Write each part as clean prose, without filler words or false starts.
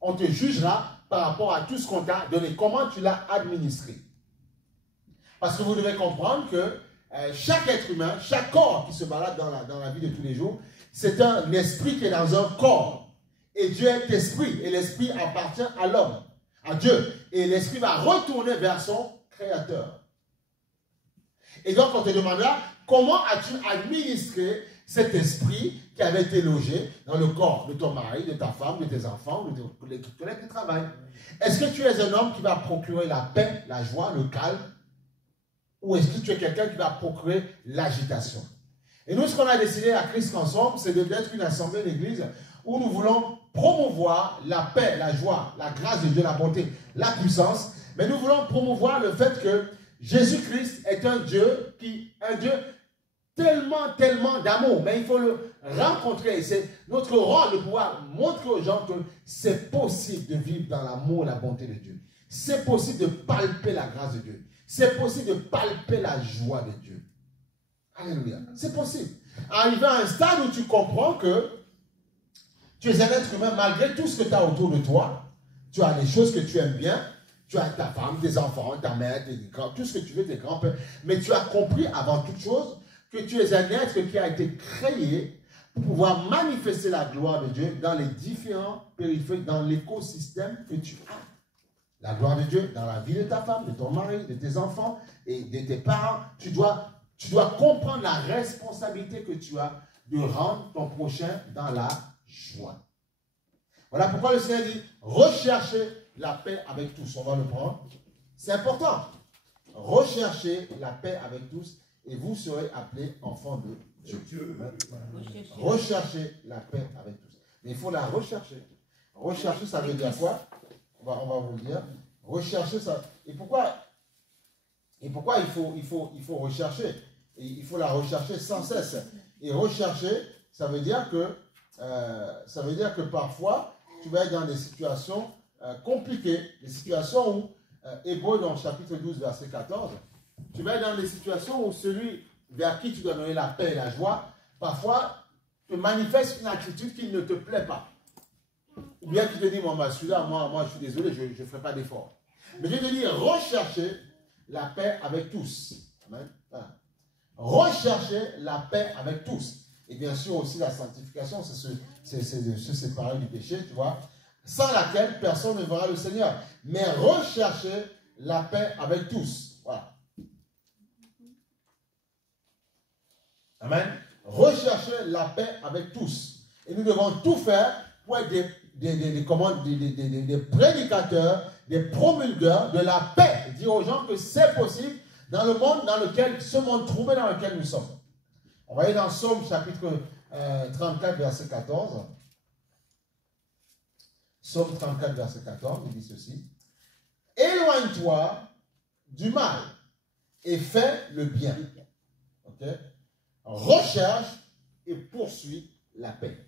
on te jugera par rapport à tout ce qu'on t'a donné, comment tu l'as administré. Parce que vous devez comprendre que chaque être humain, chaque corps qui se balade dans la vie de tous les jours, c'est un esprit qui est dans un corps. Et Dieu est esprit, et l'esprit appartient à l'homme, à Dieu. Et l'esprit va retourner vers son Créateur. Et donc on te demandera, comment as-tu administré cet esprit qui avait été logé dans le corps de ton mari, de ta femme, de tes enfants, de tes collègues de travail? Est-ce que tu es un homme qui va procurer la paix, la joie, le calme? Ou est-ce que tu es quelqu'un qui va procurer l'agitation? Et nous, ce qu'on a décidé à Christ Ensemble, c'est d'être une assemblée d'église où nous voulons promouvoir la paix, la joie, la grâce de Dieu, la bonté, la puissance. Mais nous voulons promouvoir le fait que Jésus-Christ est un Dieu tellement d'amour. Mais il faut le rencontrer. C'est notre rôle de pouvoir montrer aux gens que c'est possible de vivre dans l'amour et la bonté de Dieu. C'est possible de palper la grâce de Dieu. C'est possible de palper la joie de Dieu. Alléluia. C'est possible. Arriver à un stade où tu comprends que tu es un être humain, malgré tout ce que tu as autour de toi, tu as des choses que tu aimes bien, tu as ta femme, tes enfants, ta mère, tout ce que tu veux, tes grands-pères, mais tu as compris avant toute chose que tu es un être qui a été créé pour pouvoir manifester la gloire de Dieu dans les différents périphériques, dans l'écosystème que tu as. La gloire de Dieu dans la vie de ta femme, de ton mari, de tes enfants et de tes parents. Tu dois comprendre la responsabilité que tu as de rendre ton prochain dans la joie. Voilà pourquoi le Seigneur dit, recherchez la paix avec tous. On va le prendre. C'est important. Recherchez la paix avec tous et vous serez appelés enfants de Dieu. Recherchez la paix avec tous. Mais il faut la rechercher. Rechercher, ça veut dire quoi? On va vous le dire. Rechercher ça. Et pourquoi il faut rechercher? Et il faut la rechercher sans cesse. Et rechercher, ça veut dire que parfois, tu vas être dans des situations compliquées, des situations où, Hébreux dans le chapitre 12, verset 14, tu vas être dans des situations où celui vers qui tu dois donner la paix et la joie, parfois, te manifeste une attitude qui ne te plaît pas. Ou bien tu te dis, celui-là, moi, je suis désolé, je ne ferai pas d'effort. Mais je te dis, recherchez la paix avec tous. Amen. Voilà. Recherchez la paix avec tous. Et bien sûr aussi la sanctification, c'est de se séparer du péché, tu vois, sans laquelle personne ne verra le Seigneur. Mais recherchez la paix avec tous. Voilà. Amen. Recherchez la paix avec tous. Et nous devons tout faire pour être des prédicateurs, des promulgueurs de la paix. Dire aux gens que c'est possible dans le monde ce monde troublé dans lequel nous sommes. On va aller dans Psaume chapitre 34, verset 14. Psaume 34, verset 14, il dit ceci. Éloigne-toi du mal et fais le bien. Okay? Recherche et poursuis la paix.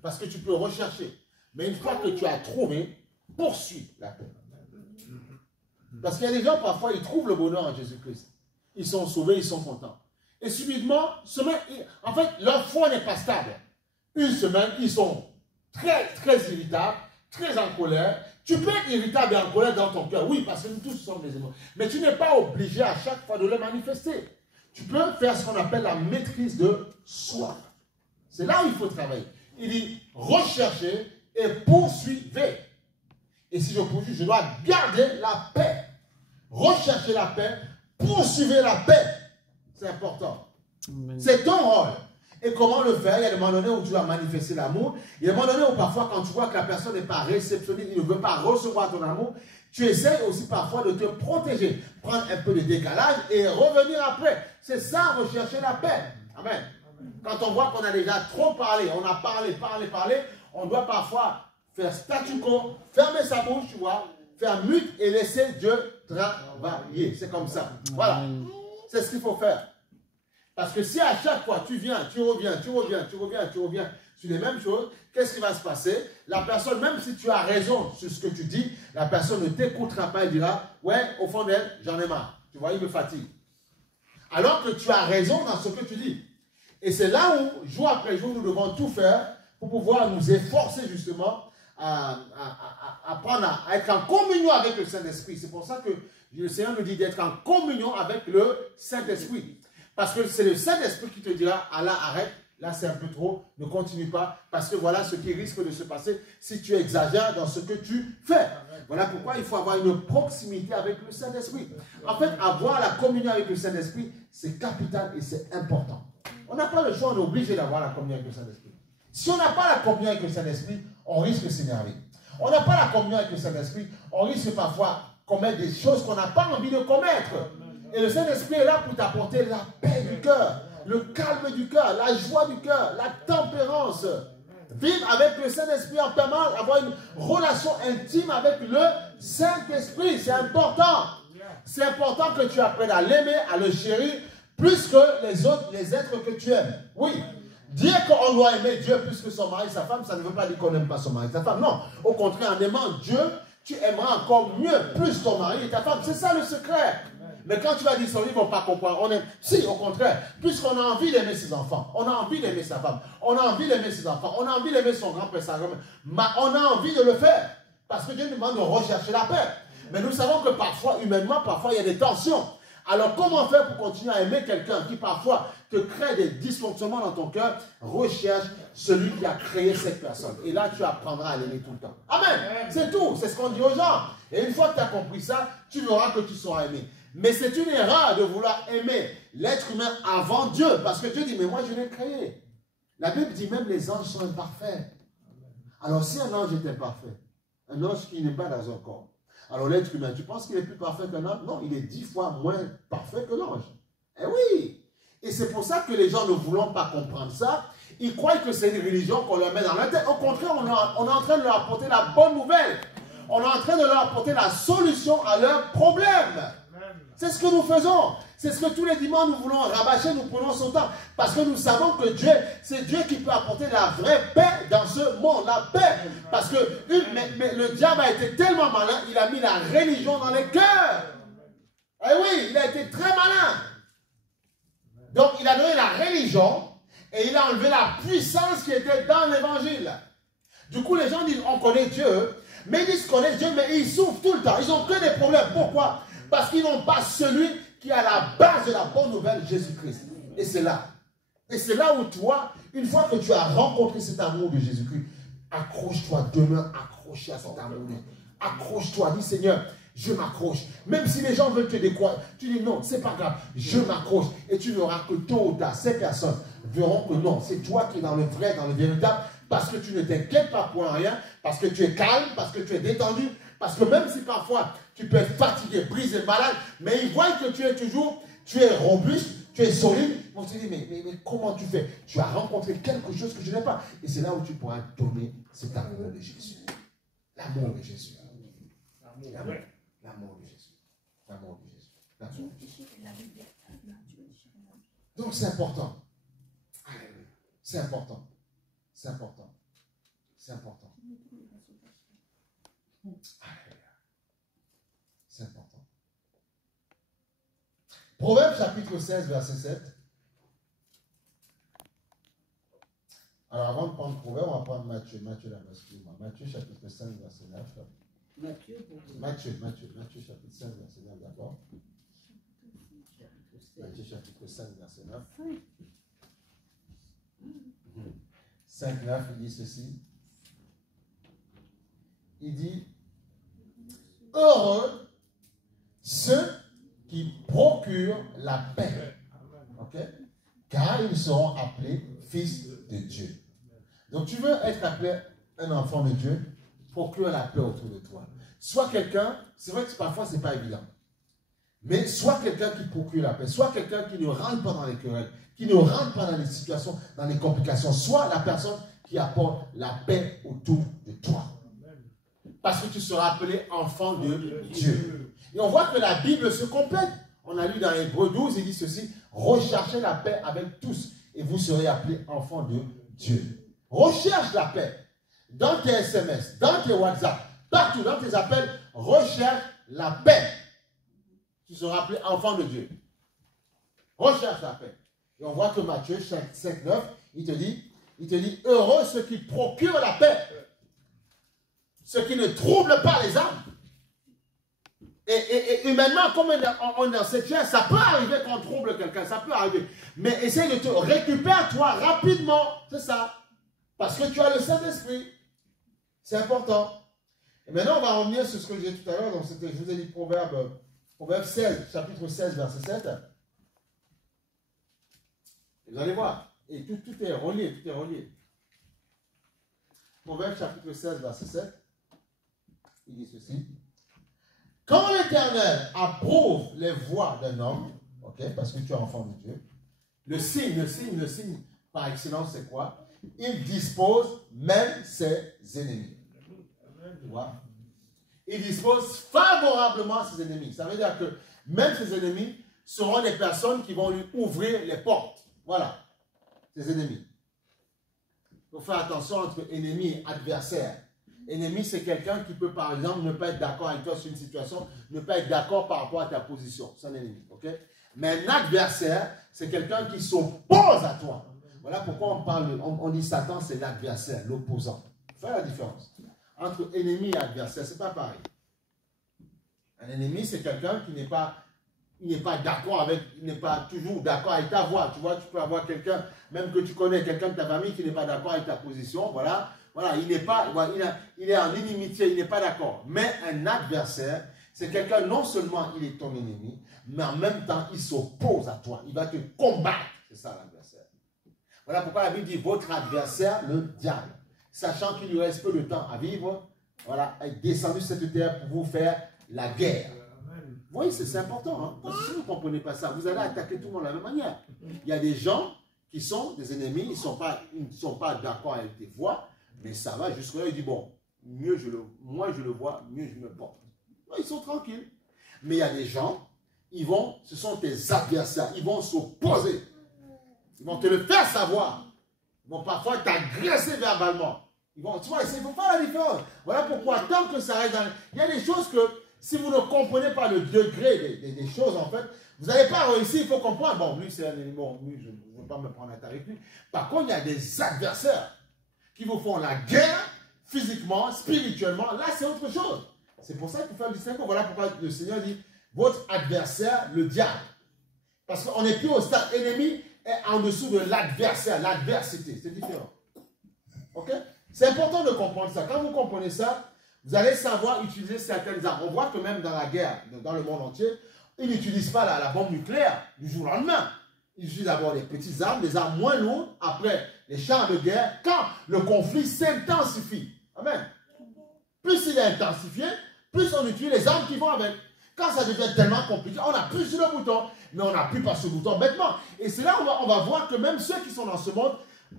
Parce que tu peux rechercher. Mais une fois que tu as trouvé, poursuis la paix. Parce qu'il y a des gens, parfois, ils trouvent le bonheur en Jésus-Christ. Ils sont sauvés, ils sont contents. Et subitement, en fait, leur foi n'est pas stable. Une semaine, ils sont très, très irritables, très en colère. Tu peux être irritable et en colère dans ton cœur, oui, parce que nous tous sommes des émotions. Mais tu n'es pas obligé à chaque fois de le manifester. Tu peux faire ce qu'on appelle la maîtrise de soi. C'est là où il faut travailler. Il dit, recherchez et poursuivez. Et si je poursuis, je dois garder la paix. Rechercher la paix, poursuivez la paix. C'est important. C'est ton rôle. Et comment le faire? Il y a des moments donnés où tu dois manifester l'amour. Il y a des moments donnés où parfois quand tu vois que la personne n'est pas réceptionnée, il ne veut pas recevoir ton amour, tu essaies aussi parfois de te protéger. Prendre un peu de décalage et revenir après. C'est ça, rechercher la paix. Amen. Quand on voit qu'on a déjà trop parlé, on a parlé, on doit parfois faire statu quo, fermer sa bouche, tu vois, faire mute et laisser Dieu travailler. C'est comme ça. Voilà. C'est ce qu'il faut faire. Parce que si à chaque fois tu viens, tu reviens sur les mêmes choses, qu'est-ce qui va se passer? La personne, même si tu as raison sur ce que tu dis, la personne ne t'écoutera pas et dira, ouais, au fond d'elle, j'en ai marre. Tu vois, il me fatigue. Alors que tu as raison dans ce que tu dis. Et c'est là où, jour après jour, nous devons tout faire pour pouvoir nous efforcer justement apprendre à être en communion avec le Saint-Esprit. C'est pour ça que le Seigneur nous dit d'être en communion avec le Saint-Esprit. Parce que c'est le Saint-Esprit qui te dira, Allah, arrête, là c'est un peu trop, ne continue pas, parce que voilà ce qui risque de se passer si tu exagères dans ce que tu fais. Voilà pourquoi il faut avoir une proximité avec le Saint-Esprit. En fait, avoir la communion avec le Saint-Esprit, c'est capital et c'est important. On n'a pas le choix, on est obligé d'avoir la communion avec le Saint-Esprit. Si on n'a pas la communion avec le Saint-Esprit, on risque de s'énerver. On n'a pas la communion avec le Saint-Esprit, on risque parfois de commettre des choses qu'on n'a pas envie de commettre. Et le Saint-Esprit est là pour t'apporter la paix du cœur, le calme du cœur, la joie du cœur, la tempérance. Vivre avec le Saint-Esprit en permanence, avoir une relation intime avec le Saint-Esprit, c'est important. C'est important que tu apprennes à l'aimer, à le chérir, plus que les êtres que tu aimes. Oui. Dire qu'on doit aimer Dieu plus que son mari et sa femme, ça ne veut pas dire qu'on n'aime pas son mari et sa femme. Non. Au contraire, en aimant Dieu, tu aimeras encore mieux, plus ton mari et ta femme. C'est ça le secret. Mais quand tu vas dire ça, ils ne vont pas comprendre. On aime. Si, au contraire, puisqu'on a envie d'aimer ses enfants, on a envie d'aimer sa femme, on a envie d'aimer ses enfants, on a envie d'aimer son grand-père, sa grand-mère, on a envie de le faire. Parce que Dieu nous demande de rechercher la paix. Mais nous savons que parfois, humainement, parfois, il y a des tensions. Alors, comment faire pour continuer à aimer quelqu'un qui parfois te crée des dysfonctionnements dans ton cœur? Recherche celui qui a créé cette personne. Et là, tu apprendras à l'aimer tout le temps. Amen. C'est tout. C'est ce qu'on dit aux gens. Et une fois que tu as compris ça, tu verras que tu seras aimé. Mais c'est une erreur de vouloir aimer l'être humain avant Dieu. Parce que Dieu dit, mais moi, je l'ai créé. La Bible dit même les anges sont imparfaits. Alors, si un ange était parfait, un ange qui n'est pas dans un corps, alors l'être humain, tu penses qu'il est plus parfait qu'un ange? Non, il est 10 fois moins parfait que l'ange. Eh oui! Et c'est pour ça que les gens ne voulant pas comprendre ça, ils croient que c'est une religion qu'on leur met dans la tête. Au contraire, on est en train de leur apporter la bonne nouvelle. On est en train de leur apporter la solution à leurs problèmes. C'est ce que nous faisons. C'est ce que tous les dimanches nous voulons rabâcher, nous prenons son temps. Parce que nous savons que Dieu, c'est Dieu qui peut apporter la vraie paix dans ce monde. La paix. Parce que mais le diable a été tellement malin, il a mis la religion dans les cœurs. Eh oui, il a été très malin. Donc il a donné la religion et il a enlevé la puissance qui était dans l'évangile. Du coup, les gens disent, on connaît Dieu, mais ils disent connaissent Dieu, mais ils souffrent tout le temps. Ils n'ont que des problèmes. Pourquoi? Parce qu'ils n'ont pas celui qui a la base de la bonne nouvelle, Jésus-Christ. Et c'est là. Et c'est là où toi, une fois que tu as rencontré cet amour de Jésus-Christ, accroche-toi, demeure accroché à cet amour. Accroche-toi, dis Seigneur, je m'accroche. Même si les gens veulent te décourager, tu dis non, c'est pas grave, je m'accroche. Et tu verras que tôt ou tard, ces personnes verront que non, c'est toi qui es dans le vrai, dans le véritable, parce que tu ne t'inquiètes pas pour rien, parce que tu es calme, parce que tu es détendu, parce que même si parfois tu peux être fatigué, brisé, malade, mais ils voient que tu es toujours, tu es robuste, tu es solide, ils vont se dire, mais comment tu fais? Tu as rencontré quelque chose que je n'ai pas. Et c'est là où tu pourras donner cet amour de Jésus. L'amour de Jésus. L'amour de Jésus. L'amour de Jésus. L'amour de Jésus. Donc c'est important. C'est important. C'est important. C'est important. C'est important. Proverbe chapitre 16, verset 7. Alors avant de prendre Proverbe, on va prendre Matthieu. Matthieu chapitre 5, verset 9. Matthieu chapitre 5, verset 9 d'abord. Matthieu chapitre 5, verset 9. 5, 9, il dit ceci. Il dit, heureux ceux qui procurent la paix. Ok? Car ils seront appelés fils de Dieu. Donc tu veux être appelé un enfant de Dieu, procure la paix autour de toi. Sois quelqu'un, c'est vrai que parfois ce n'est pas évident, mais sois quelqu'un qui procure la paix, sois quelqu'un qui ne rentre pas dans les querelles, qui ne rentre pas dans les situations, dans les complications, sois la personne qui apporte la paix autour de toi. Parce que tu seras appelé enfant de Dieu. Et on voit que la Bible se complète. On a lu dans Hébreux 12, il dit ceci, recherchez la paix avec tous et vous serez appelés enfants de Dieu. Recherche la paix dans tes SMS, dans tes WhatsApp, partout dans tes appels, recherche la paix. Tu seras appelé enfant de Dieu. Recherche la paix. Et on voit que Matthieu 5, 9, il te dit, heureux ceux qui procurent la paix. ce qui ne trouble pas les âmes. Et humainement, comme on est dans cette chair, ça peut arriver qu'on trouble quelqu'un, ça peut arriver. Mais essaye de te récupérer toi rapidement, c'est ça. Parce que tu as le Saint-Esprit. C'est important. Et maintenant, on va revenir sur ce que j'ai dit tout à l'heure. Donc, je vous ai dit Proverbe 16, chapitre 16, verset 7. Et vous allez voir. Et tout est relié, tout est relié. Proverbe chapitre 16, verset 7. Il dit ceci. Quand l'Éternel approuve les voies d'un homme, ok, parce que tu es enfant de Dieu, le signe par excellence, c'est quoi? Il dispose même ses ennemis. Tu vois? Il dispose favorablement à ses ennemis. Ça veut dire que même ses ennemis seront des personnes qui vont lui ouvrir les portes. Voilà, ses ennemis. Il faut faire attention entre ennemi et adversaire. Ennemi, c'est quelqu'un qui peut, par exemple, ne pas être d'accord avec toi sur une situation, ne pas être d'accord par rapport à ta position. C'est un ennemi, ok? Mais un adversaire, c'est quelqu'un qui s'oppose à toi. Voilà pourquoi on dit Satan, c'est l'adversaire, l'opposant. Fais la différence. Entre ennemi et adversaire, c'est pas pareil. Un ennemi, c'est quelqu'un qui n'est pas d'accord avec, il n'est pas toujours d'accord avec ta voix. Tu vois, tu peux avoir quelqu'un, même que tu connais, quelqu'un de ta famille qui n'est pas d'accord avec ta position, voilà. Voilà, il est en inimitié, il n'est pas d'accord. Mais un adversaire, c'est quelqu'un, non seulement il est ton ennemi, mais en même temps, il s'oppose à toi. Il va te combattre. C'est ça l'adversaire. Voilà pourquoi la Bible dit votre adversaire, le diable. Sachant qu'il lui reste peu de temps à vivre, voilà, est descendu sur cette terre pour vous faire la guerre. Oui, c'est important. Hein? Parce que si vous ne comprenez pas ça, vous allez attaquer tout le monde de la même manière. Il y a des gens qui sont des ennemis, ils ne sont pas d'accord avec tes voix. Mais ça va jusque-là, il dit, bon, moi je le vois, mieux je me porte. Ils sont tranquilles. Mais il y a des gens, ce sont tes adversaires, ils vont s'opposer. Ils vont te le faire savoir. Ils vont parfois t'agresser verbalement. Tu vois, il faut faire la différence. Voilà pourquoi, tant que ça reste dans... Il y a des choses que, si vous ne comprenez pas le degré des choses, en fait, vous n'allez pas réussir, il faut comprendre. Bon, lui, c'est un ennemi, bon, lui, je ne veux pas me prendre la tête avec lui. Par contre, il y a des adversaires qui vous font la guerre, physiquement, spirituellement. Là, c'est autre chose. C'est pour ça qu'il faut faire le distinguo. Voilà pourquoi le Seigneur dit, votre adversaire, le diable. Parce qu'on n'est plus au stade ennemi, et en dessous de l'adversaire, l'adversité. C'est différent. Ok? C'est important de comprendre ça. Quand vous comprenez ça, vous allez savoir utiliser certaines armes. On voit que même dans la guerre, dans le monde entier, ils n'utilisent pas la bombe nucléaire du jour au lendemain. Ils utilisent d'abord des petites armes, des armes moins lourdes, après les chars de guerre, quand le conflit s'intensifie. Amen. Plus il est intensifié, plus on utilise les armes qui vont avec. Quand ça devient tellement compliqué, on appuie sur le bouton, mais on n'appuie pas sur le bouton bêtement. Et c'est là où on va voir que même ceux qui sont dans ce monde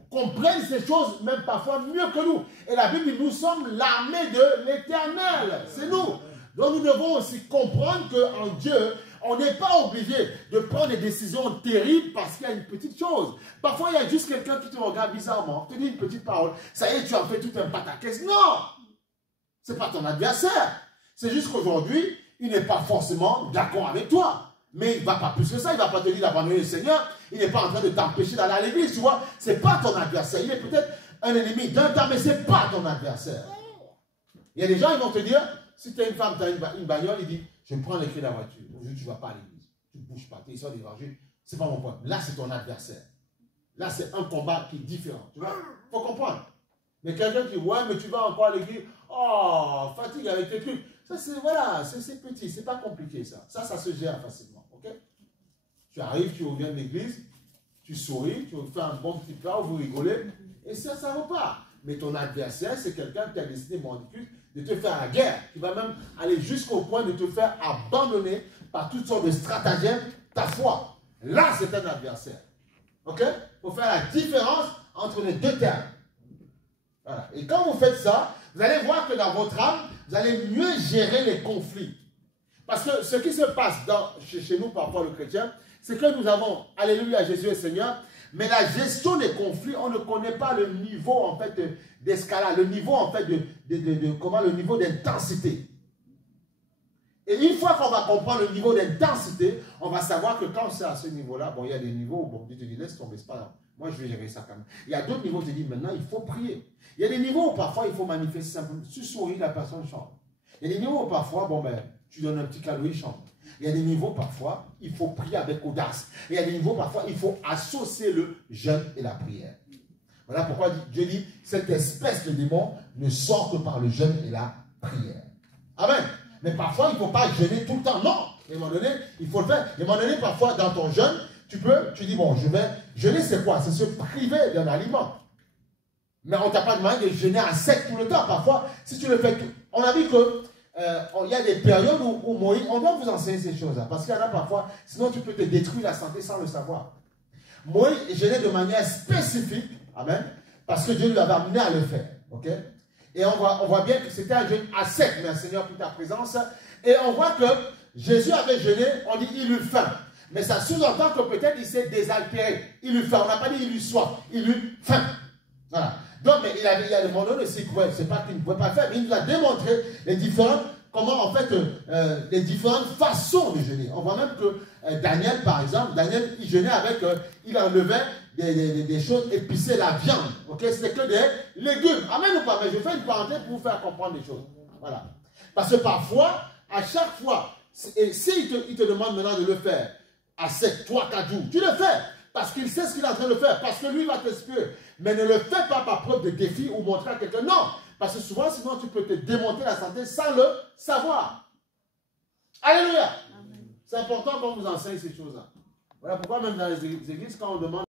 comprennent ces choses, même parfois mieux que nous. Et la Bible dit, nous sommes l'armée de l'Éternel. C'est nous. Donc nous devons aussi comprendre qu'en Dieu, on n'est pas obligé de prendre des décisions terribles parce qu'il y a une petite chose. Parfois, il y a juste quelqu'un qui te regarde bizarrement, te dit une petite parole. Ça y est, tu as fait tout un pataquès. Non! Ce n'est pas ton adversaire. C'est juste qu'aujourd'hui, il n'est pas forcément d'accord avec toi. Mais il ne va pas plus que ça. Il ne va pas te dire d'abandonner le Seigneur. Il n'est pas en train de t'empêcher d'aller à l'église. Tu vois, ce n'est pas ton adversaire. Il est peut-être un ennemi d'un temps, mais ce n'est pas ton adversaire. Il y a des gens, ils vont te dire, si tu as une femme, tu as une bagnole, il dit, je prends les clés de la voiture. Aujourd'hui, tu ne vas pas à l'église. Tu ne bouges pas. Tu es sur l'évangile. Ce n'est pas mon point. Là, c'est ton adversaire. Là, c'est un combat qui est différent. Tu vois, il faut comprendre. Mais quelqu'un qui dit, ouais, mais tu vas encore à l'église. Oh, fatigue avec tes trucs. Ça, c'est, voilà, c'est petit. C'est pas compliqué, ça. Ça se gère facilement. OK? Tu arrives, tu reviens de l'église, tu souris, tu fais un bon petit plat, vous rigolez, et ça repart. Mais ton adversaire, c'est quelqu'un qui a décidé, mordicus, de te faire la guerre, qui va même aller jusqu'au point de te faire abandonner par toutes sortes de stratagèmes ta foi. Là, c'est un adversaire. OK? Il faut faire la différence entre les deux termes. Voilà. Et quand vous faites ça, vous allez voir que dans votre âme, vous allez mieux gérer les conflits. Parce que ce qui se passe chez nous, parfois le chrétien, c'est que nous avons, alléluia, Jésus est Seigneur, mais la gestion des conflits, on ne connaît pas le niveau en fait d'escalade, le niveau en fait le niveau d'intensité. Et une fois qu'on va comprendre le niveau d'intensité, on va savoir que quand c'est à ce niveau-là, bon, il y a des niveaux où bon, Dieu te dit, laisse tomber, c'est pas grave. Moi, je vais gérer ça quand même. Il y a d'autres niveaux où tu te dis, maintenant, il faut prier. Il y a des niveaux où parfois, il faut manifester simplement. Tu souris, la personne chante. Il y a des niveaux où parfois, bon, ben, tu donnes un petit cadeau, il chante. Il y a des niveaux parfois, il faut prier avec audace. Et il y a des niveaux parfois, il faut associer le jeûne et la prière. Voilà pourquoi Dieu dit, cette espèce de démon ne sort que par le jeûne et la prière. Amen. Mais parfois, il ne faut pas jeûner tout le temps. Non. À un moment donné, il faut le faire. À un moment donné, parfois, dans ton jeûne, tu dis, bon, je vais jeûner, c'est quoi? C'est se priver d'un aliment. Mais on ne t'a pas demandé de jeûner à sec tout le temps. Parfois, si tu le fais, on a vu que il y a des périodes où Moïse, on doit vous enseigner ces choses-là. Parce qu'il y en a parfois, sinon tu peux te détruire la santé sans le savoir. Moïse jeûnait de manière spécifique. Amen. Parce que Dieu lui avait amené à le faire. Ok? Et on voit bien que c'était un jeûne à sec, mais un Seigneur pour ta présence. Et on voit que Jésus avait jeûné, on dit il eut faim. Mais ça sous-entend que peut-être il s'est désaltéré. Il eut faim. On n'a pas dit il eut soif. Il eut faim. Voilà. Donc, mais il y a le moment aussi, c'est pas qu'il ne pouvait pas le faire, mais il nous a démontré les différentes, comment en fait, les différentes façons de jeûner. On voit même que Daniel, par exemple, Daniel, il jeûnait avec, il enlevait des choses épicées, la viande. Ok, c'était que des légumes. Amen ou pas? Mais je fais une parenthèse pour vous faire comprendre les choses. Voilà. Parce que parfois, à chaque fois, et s'il te demande maintenant de le faire à 7, 3, 4 jours, tu le fais. Parce qu'il sait ce qu'il est en train de faire. Parce que lui va t'inspirer. Mais ne le fais pas par preuve de défi ou montrer à quelqu'un. Non. Parce que souvent, sinon, tu peux te démonter la santé sans le savoir. Alléluia. C'est important qu'on vous enseigne ces choses-là. Voilà pourquoi même dans les églises, quand on demande